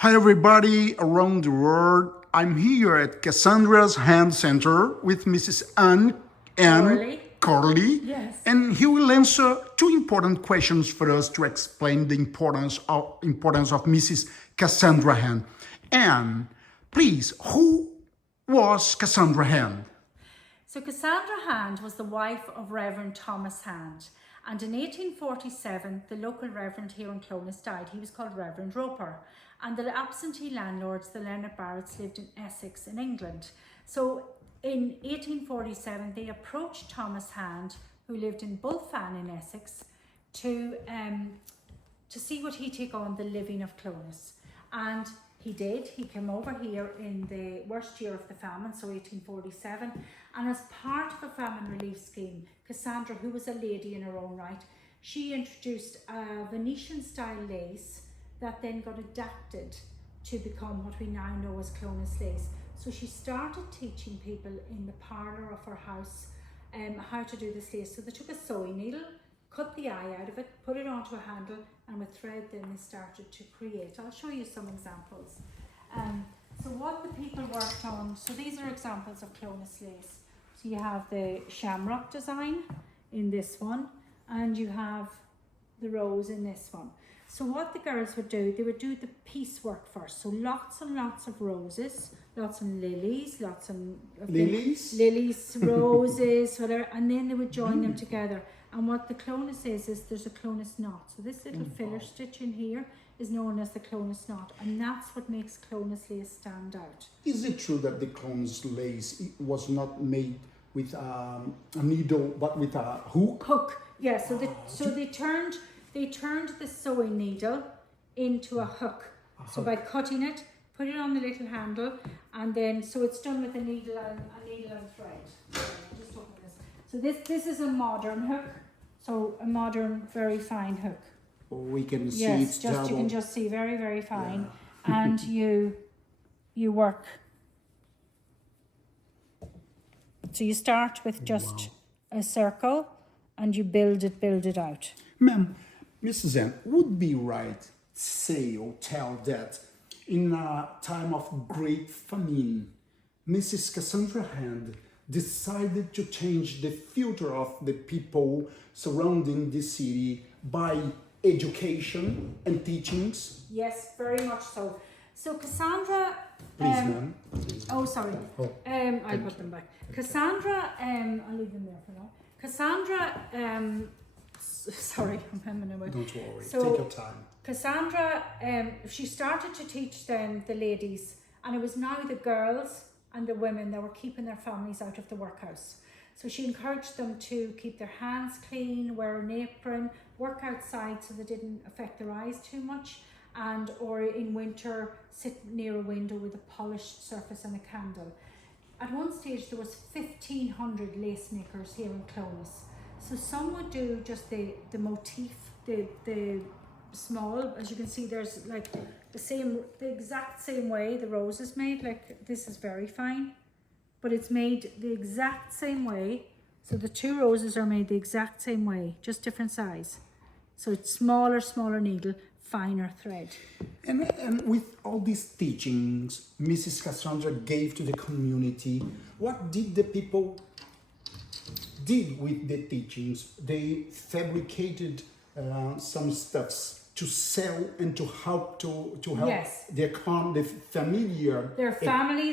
Hi everybody around the world. I'm here at Cassandra's Hand Center with Mrs. Anne and Collie. Collie. Yes. And he will answer two important questions for us to explain the importance of Mrs. Cassandra Hand. And please, who was Cassandra Hand? So Cassandra Hand was the wife of Reverend Thomas Hand, and in 1847 the local reverend here in Clones died. He was called Reverend Roper, and the absentee landlords, the Leonard Barretts, lived in Essex in England. So in 1847 they approached Thomas Hand, who lived in Famine in Essex, to see would he take on the living of Clones. And he did. He came over here in the worst year of the famine, so 1847, and as part of a famine relief scheme, Cassandra, who was a lady in her own right, she introduced a Venetian style lace that then got adapted to become what we now know as Clones lace. So she started teaching people in the parlour of her house how to do this lace. So they took a sewing needle, cut the eye out of it, put it onto a handle, and with thread then they started to create. I'll show you some examples. So what the people worked on, so these are examples of Clones lace. So you have the shamrock design in this one, and you have the rose in this one. So what the girls would do, they would do the piecework first. So lots and lots of roses, lots of lilies, lots of lilies, roses, whatever, and then they would join them together. And what the Clones is there's a Clones knot. So this little filler stitch in here is known as the Clones knot, and that's what makes Clones lace stand out. Is it true that the Clones lace was not made with a needle but with a hook? Hook, yeah. So they turned the sewing needle into a hook. So by cutting it, put it on the little handle, and then so it's done with a needle and thread. Just open this. So this is a modern hook. So a modern, very fine hook. We can see yes, it's just you can just see very, very fine, yeah. and you work. So you start with just a circle, and you build it out. Ma'am, Mrs. Anne, would be right say or tell that in a time of great famine, Mrs. Cassandra Hand decided to change the future of the people surrounding the city by education and teachings? Yes, very much so. So Cassandra... Please, ma'am. Oh, sorry. I'll put them back. Cassandra, I'll leave them there for now. Cassandra, sorry, I'm having a minute. Don't worry, so, take your time. Cassandra, she started to teach them, the ladies, and it was now the girls and the women that were keeping their families out of the workhouse. So she encouraged them to keep their hands clean, wear an apron, work outside so they didn't affect their eyes too much, and or in winter sit near a window with a polished surface and a candle. At one stage there was 1,500 lace makers here in Clones. So some would do just the motif, the small, as you can see there's like the exact same way the rose is made. Like this is very fine, but it's made the exact same way. So the two roses are made the exact same way, just different size. So it's smaller needle, finer thread. And with all these teachings Mrs. Cassandra gave to the community, what did the people did with the teachings? They fabricated some stuffs to sell and to help yes. their family,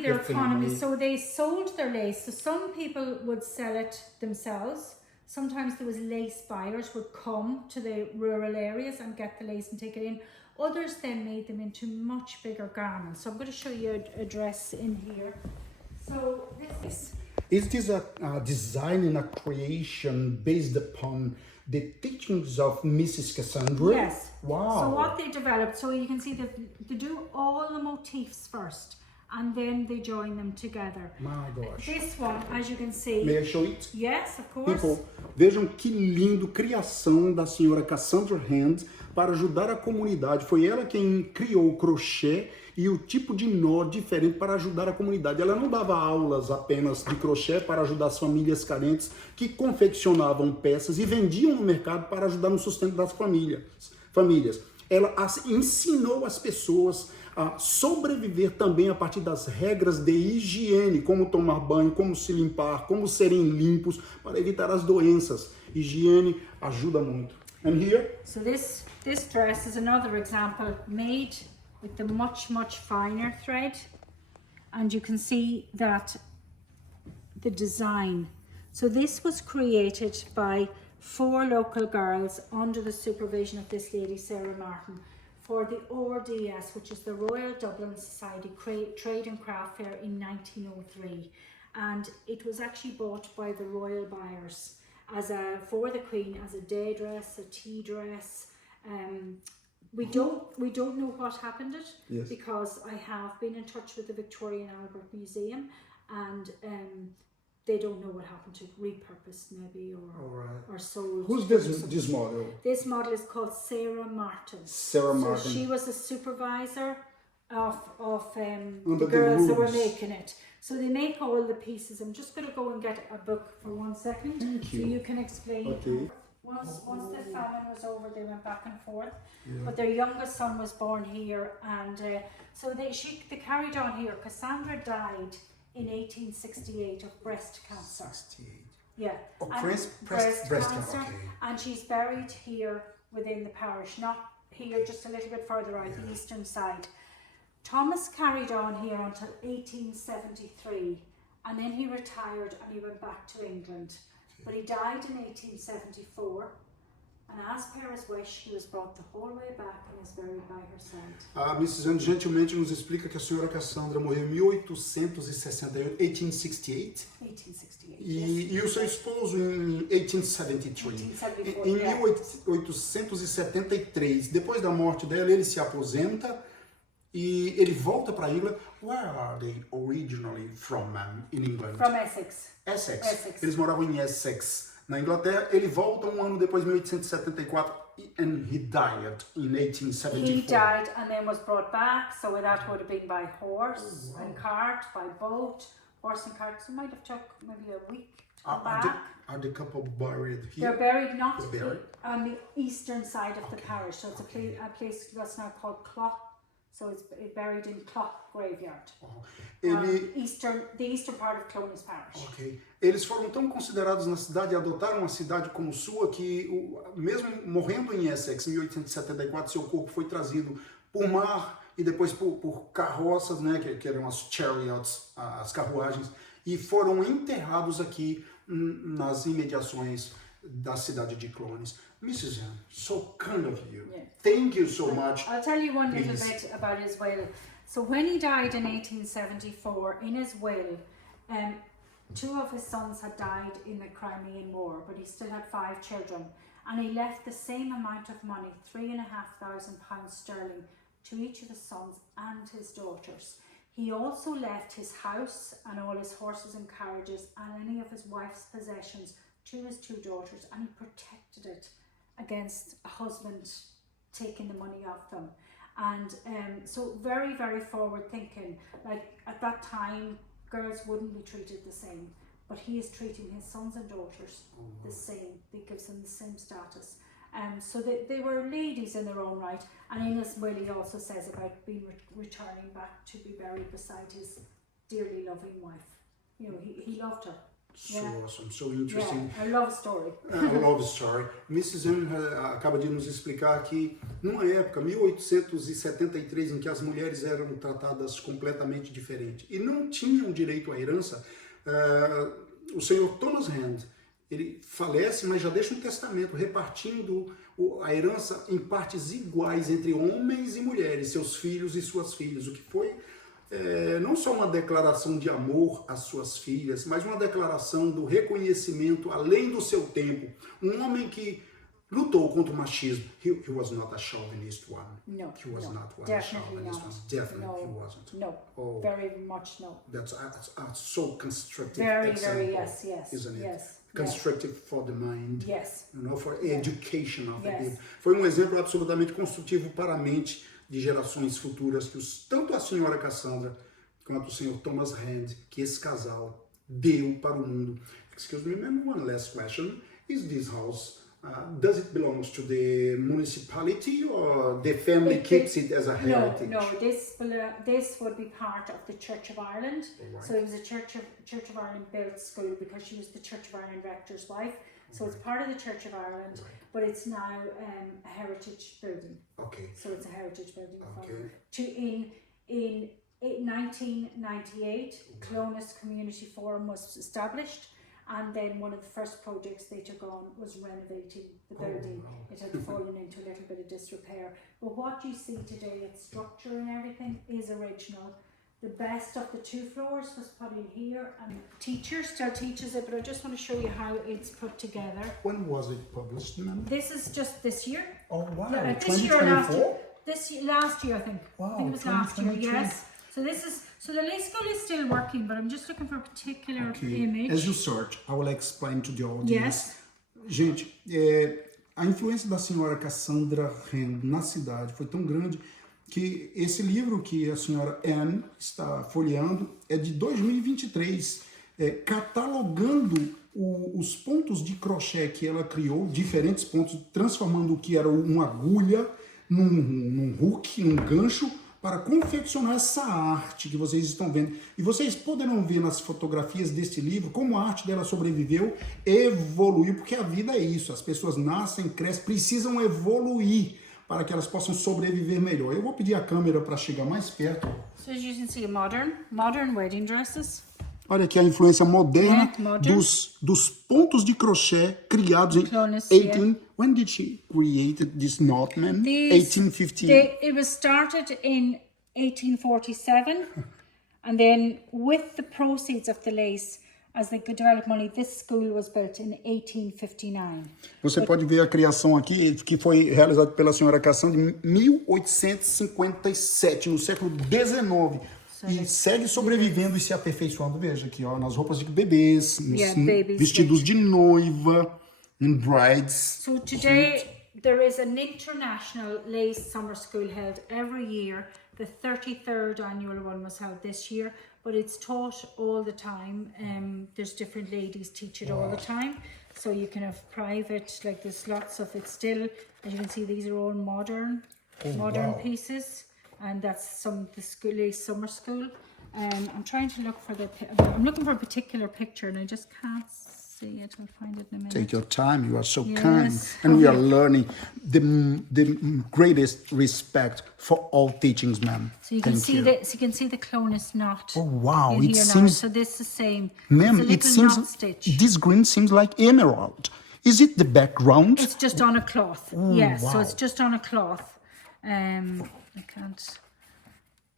their economy. So they sold their lace. So some people would sell it themselves. Sometimes there was lace buyers would come to the rural areas and get the lace and take it in. Others then made them into much bigger garments. So I'm going to show you a dress in here. So this is this a design and a creation based upon the teachings of Mrs. Cassandra? Yes. Wow. So what they developed, so you can see that they do all the motifs first, and then they join them together. My gosh. This one, as you can see. May I show it? Yes, of course. People, vejam que lindo, criação da senhora Cassandra Hand para ajudar a comunidade. Foi ela quem criou o crochê e o tipo de nó diferente para ajudar a comunidade. Ela não dava aulas apenas de crochê para ajudar as famílias carentes que confeccionavam peças e vendiam no mercado para ajudar no sustento das famílias. ela ensinou as pessoas a sobreviver também a partir das regras de higiene, como tomar banho, como se limpar, como serem limpos para evitar as doenças. Higiene ajuda muito. And here? So this dress is another example made with the much finer thread, and you can see that the design. So this was created by 4 local girls under the supervision of this lady, Sarah Martin, for the RDS, which is the Royal Dublin Society Trade and Craft Fair in 1903. And it was actually bought by the royal buyers for the Queen as a day dress, a tea dress. We don't know what happened it, yes, because I have been in touch with the Victoria and Albert Museum, and they don't know what happened to it, repurposed maybe, or sold. Who's this model? This model is called Sarah Martin. Sarah Martin. So she was a supervisor of Under the girls who were rules. making it. So they make all the pieces. I'm just going to go and get a book for 1 second. Thank you. So you can explain. Okay. Once the famine was over, they went back and forth. Yeah. But their youngest son was born here, and so they carried on here. Cassandra died in 1868 of breast cancer. 68. Yeah. Oh, And breast cancer. Okay. And she's buried here within the parish, not here, just a little bit further out, the eastern side. Thomas carried on here until 1873, and then he retired and he went back to England. But he died in 1874, and as per his wish, he was brought the whole way back and is buried by her side. A Mrs. Hand gentilmente nos explica que a senhora Cassandra morreu em 1868, 1868, 1868, e o seu esposo em 1873. 1874, Em yeah. 1873, depois da morte dela, ele se aposenta e ele volta para a Inglaterra. Where are they originally from in England? From Essex. Essex. Eles moravam em Essex, na Inglaterra. Ele volta um ano depois, 1874, and he died in 1874. He died and then was brought back, so that would have been by horse and cart, by boat, horse and cart. So it might have took maybe a week to come back. Are the couple buried here? They're buried They're buried? on the eastern side of the parish. So it's a place that's now called Clough. So it's buried in Clough graveyard. The eastern part of Clones Parish. Ok. Eles foram tão considerados na cidade e adotaram uma cidade como sua que, mesmo morrendo em Essex em 1874, seu corpo foi trazido por mar e depois por carroças, né, que eram as chariots, as carruagens, e foram enterrados aqui nas imediações da cidade de Clones. Mrs. Hand, so kind of you. Yeah. Thank you so much. I'll tell you one little Please. bit about his will. So when he died in 1874, in his will, 2 of his sons had died in the Crimean War, but he still had 5 children. And he left the same amount of money, £3,500 sterling, to each of his sons and his daughters. He also left his house and all his horses and carriages and any of his wife's possessions to his 2 daughters, and he protected it against a husband taking the money off them. And so very, very forward thinking. Like at that time, girls wouldn't be treated the same, but he is treating his sons and daughters the same. He gives them the same status. So they were ladies in their own right. And in his will, he also says about being returning back to be buried beside his dearly loving wife. You know, he loved her. So awesome, so interesting. Yeah, I love a story. I love a story. Mrs. Hand acaba de nos explicar que numa época, 1873, em que as mulheres eram tratadas completamente diferente e não tinham direito à herança, o senhor Thomas Hand, ele falece, mas já deixa um testamento repartindo a herança em partes iguais entre homens e mulheres, seus filhos e suas filhas, o que foi não só uma declaração de amor às suas filhas, mas uma declaração do reconhecimento além do seu tempo. Um homem que lutou contra o machismo. He was not a chauvinist one. No, he was not one. Definitely not. One. Definitely no, he wasn't. No, Oh, very much no. That's so constructive. Very, example, very, yes, isn't it? yes. Constructive for the mind. Yes. You know, for education of the Yes. people. Foi um exemplo absolutamente construtivo para a mente de gerações futuras que tanto a senhora Cassandra quanto o senhor Thomas Hand, que esse casal deu para o mundo. Excuse me, one last question. Is this house Does it belong to the municipality or the family keeps it as a heritage? No, this would be part of the Church of Ireland. Right. So it was a Church of Ireland built school because she was the Church of Ireland rector's wife. So it's part of the Church of Ireland, but it's now a heritage building. Okay. So it's a heritage building. Okay. In 1998, Clonus Community Forum was established, and then one of the first projects they took on was renovating the building. It had fallen into a little bit of disrepair. But what you see today, its structure and everything, is original. The best of the 2 floors was put in here, and teacher still teaches it, but I just want to show you how it's put together. When was it published, ma'am? This is just this year. Oh wow, This year or last year. 2024? Last year, I think. Wow, I think it was last year, 2023. yes. So the Lay School is still working, but I'm just looking for a particular image. As you search, I will explain to the audience. Yes. Gente, a influência da senhora Cassandra Hand na cidade foi tão grande que esse livro que a senhora Anne está folheando é de 2023, catalogando os pontos de crochê que ela criou, diferentes pontos, transformando o que era uma agulha num hook, num gancho, para confeccionar essa arte que vocês estão vendo. E vocês poderão ver nas fotografias desse livro como a arte dela sobreviveu, evoluiu, porque a vida é isso, as pessoas nascem, crescem, precisam evoluir para que elas possam sobreviver melhor. Eu vou pedir a câmera para chegar mais perto. So as you can see, modern wedding dresses. Olha aqui a influência moderna dos pontos de crochê criados em 18... When did she create this knot, man? 1850. It was started in 1847, and then with the proceeds of the lace, as they could develop money, this school was built in 1859. Você pode ver a criação aqui, que foi realizada pela senhora Cassandra em 1857, no século XIX. E segue sobrevivendo e se aperfeiçoando. Veja aqui, ó, nas roupas de bebês, vestidos de noiva, in brides. So today there is an international lace summer school held every year. The 33rd annual one was held this year, but it's taught all the time. There's different ladies teach it all the time. So you can have private, like there's lots of it still. As you can see, these are all modern pieces. And that's the lace summer school. I'm trying to look for I'm looking for a particular picture and I just can't see it. I'll find it in a minute. Take your time, you are so kind. And we are learning the greatest respect for all teachings, ma'am. So you can see the Clonus knot. Oh wow, it seems... So this is the same. Ma'am, it seems, knot stitch. This green seems like emerald. Is it the background? It's just on a cloth. Oh, yes, wow. so it's just on a cloth. I can't.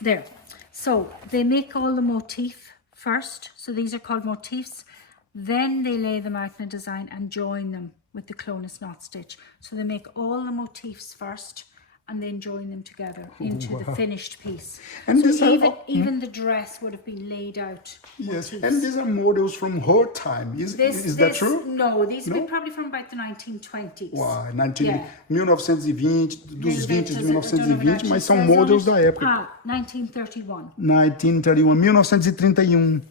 There. So they make all the motif first. So these are called motifs. Then they lay them out in a design and join them with the Clonus knot stitch. So they make all the motifs first and then join them together into the finished piece. And so even the dress would have been laid out. Yes, motifs. and these are models from her time. Is that true? No, these have been probably from about the 1920s. Wow, 1920, dos 20 de 1920, mas são models da época. 1931. 1931.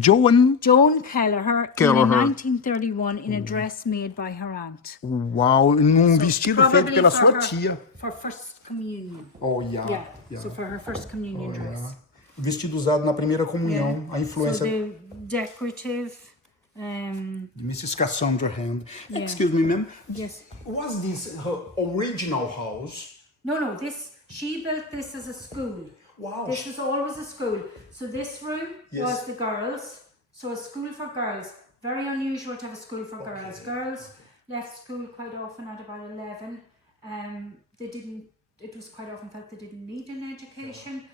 Joan Kelleher in 1931 in a dress made by her aunt. Uau, num vestido feito pela sua tia. For first communion. Oh, yeah. So for her first communion dress. Yeah. Vestido usado na primeira comunhão, a influência... So the decorative... Mrs. Cassandra Hand. Yeah. Excuse me, ma'am. Yes. Was this her original house? No, she built this as a school. Wow. This was always a school. So this room was the girls. So a school for girls. Very unusual to have a school for girls. Girls left school quite often at about 11. It was quite often felt they didn't need an education,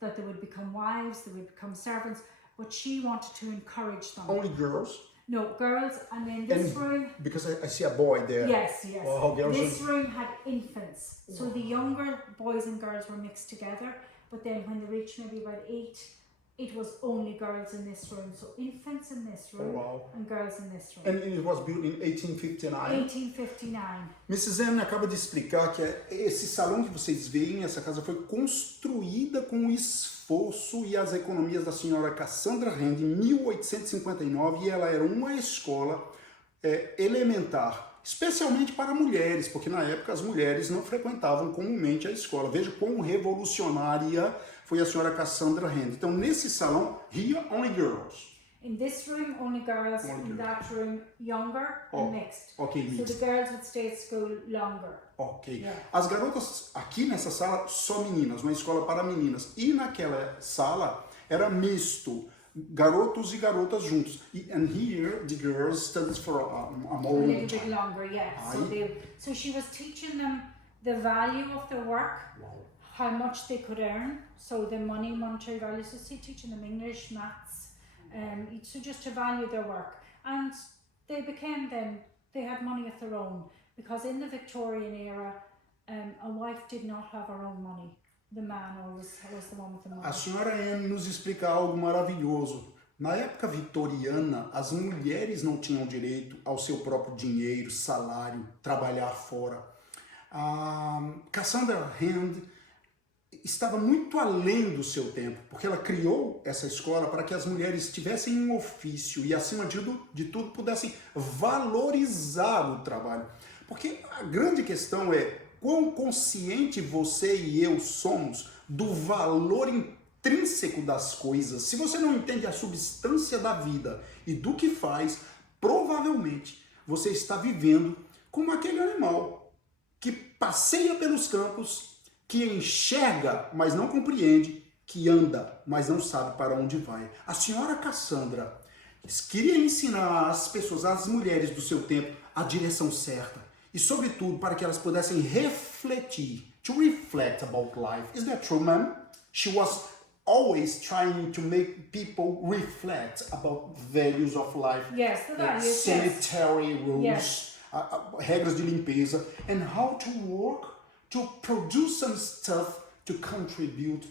that they would become wives, they would become servants, but she wanted to encourage them. Only girls? No, girls, and then this room... Because I see a boy there. Yes. Wow, this room had infants. So the younger boys and girls were mixed together, but then when they reached maybe about 8, it was only girls in this room. So infants in this room and girls in this room. And it was built in 1859? 1859. Mrs. Anne acaba de explicar que esse salão que vocês veem, essa casa foi construída com o esforço e as economias da senhora Cassandra Hand em 1859 e ela era uma escola elementar, especialmente para mulheres, porque na época as mulheres não frequentavam comumente a escola. Veja quão revolucionária foi a senhora Cassandra Hand. Então, nesse salão, here only girls. In this room, only girls. In that room, younger and mixed. Ok, mixed. So the girls would stay at school longer. Ok. Yeah. As garotas, aqui nessa sala, só meninas, uma escola para meninas. E naquela sala, era misto. Garotos e garotas juntos. And here, the girls studied for a A more little bit longer, yeah. So she was teaching them the value of their work, how much they could earn, so the monetary values. So teaching them English, maths, so just to value their work. And they became then, they had money of their own, because in the Victorian era, a wife did not have her own money. The man was the one with the money. A senhora Anne nos explica algo maravilhoso. Na época vitoriana, as mulheres não tinham direito ao seu próprio dinheiro, salário, trabalhar fora. Cassandra Hand estava muito além do seu tempo, porque ela criou essa escola para que as mulheres tivessem um ofício e, acima de tudo, pudessem valorizar o trabalho. Porque a grande questão é quão consciente você e eu somos do valor intrínseco das coisas. Se você não entende a substância da vida e do que faz, provavelmente você está vivendo como aquele animal que passeia pelos campos, que enxerga, mas não compreende, que anda, mas não sabe para onde vai. A senhora Cassandra queria ensinar às pessoas, às mulheres do seu tempo, a direção certa. E, sobretudo, para que elas pudessem refletir, to reflect about life. Is that true, ma'am? She was always trying to make people reflect about values of life. Yes, the values, sanitary rules, yes. Regras de limpeza, and how to work to produce some stuff to contribute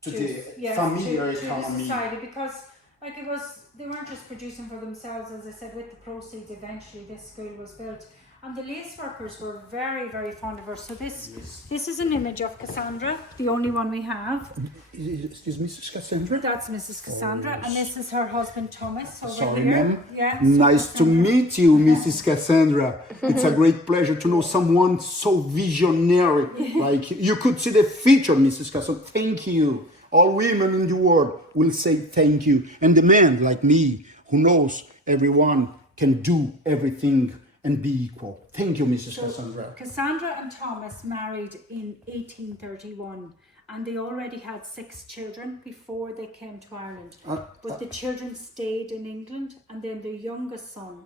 to the familiar economy. To society, because like they weren't just producing for themselves, as I said, with the proceeds eventually this school was built. And the lace workers were very, very fond of her. So this is an image of Cassandra, the only one we have. Is Mrs. Cassandra? That's Mrs. Cassandra, and this is her husband Thomas over Sorry, here. ma'am. Yeah, nice to meet you, Mrs. Cassandra. It's a great pleasure to know someone so visionary like you. You could see the future, Mrs. Cassandra. Thank you. All women in the world will say thank you. And the man like me, who knows everyone can do everything and be equal. Thank you, Mrs. Cassandra. Cassandra and Thomas married in 1831, and they already had 6 children before they came to Ireland. But the children stayed in England, and then the youngest son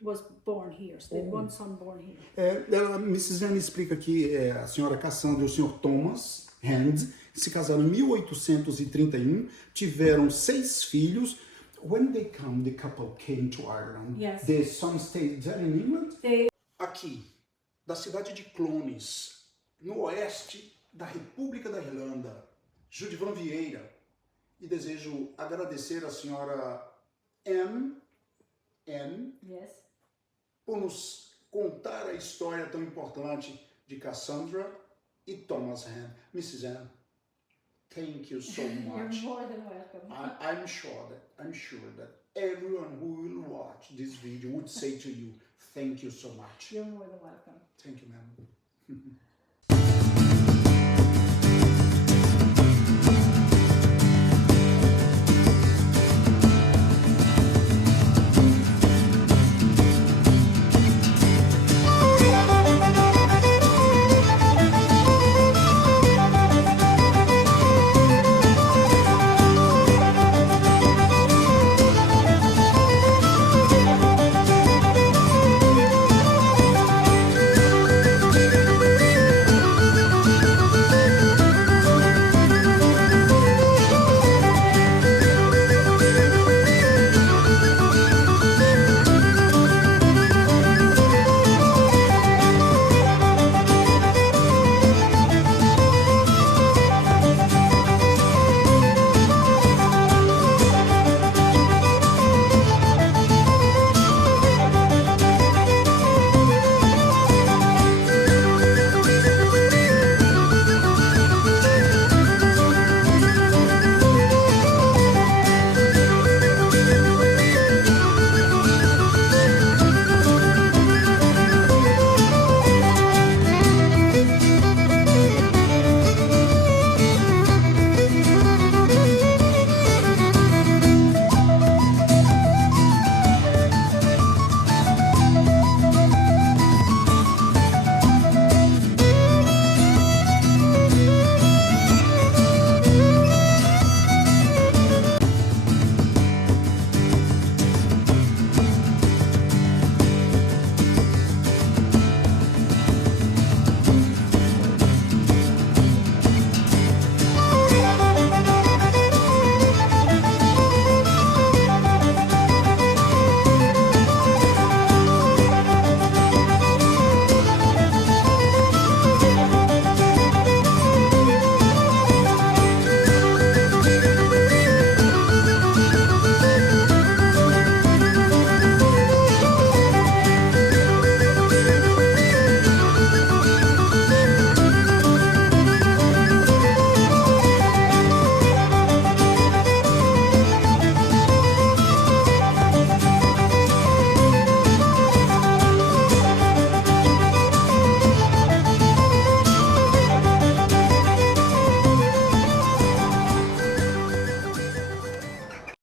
was born here. So they had one son born here. Mrs. Hand explica que a senhora Cassandra e o senhor Thomas Hand se casaram em 1831, tiveram 6 filhos. When the couple came to Ireland, yes. The son stayed there in England? Aqui, da cidade de Clones, no oeste da República da Irlanda, Judivan Vieira, e desejo agradecer a senhora N, yes. por nos contar a história tão importante de Cassandra e Thomas Hand. Mrs. Hand, thank you so much. You're more than welcome. I'm sure that everyone who will watch this video would say to you, thank you so much. You're more than welcome. Thank you, ma'am.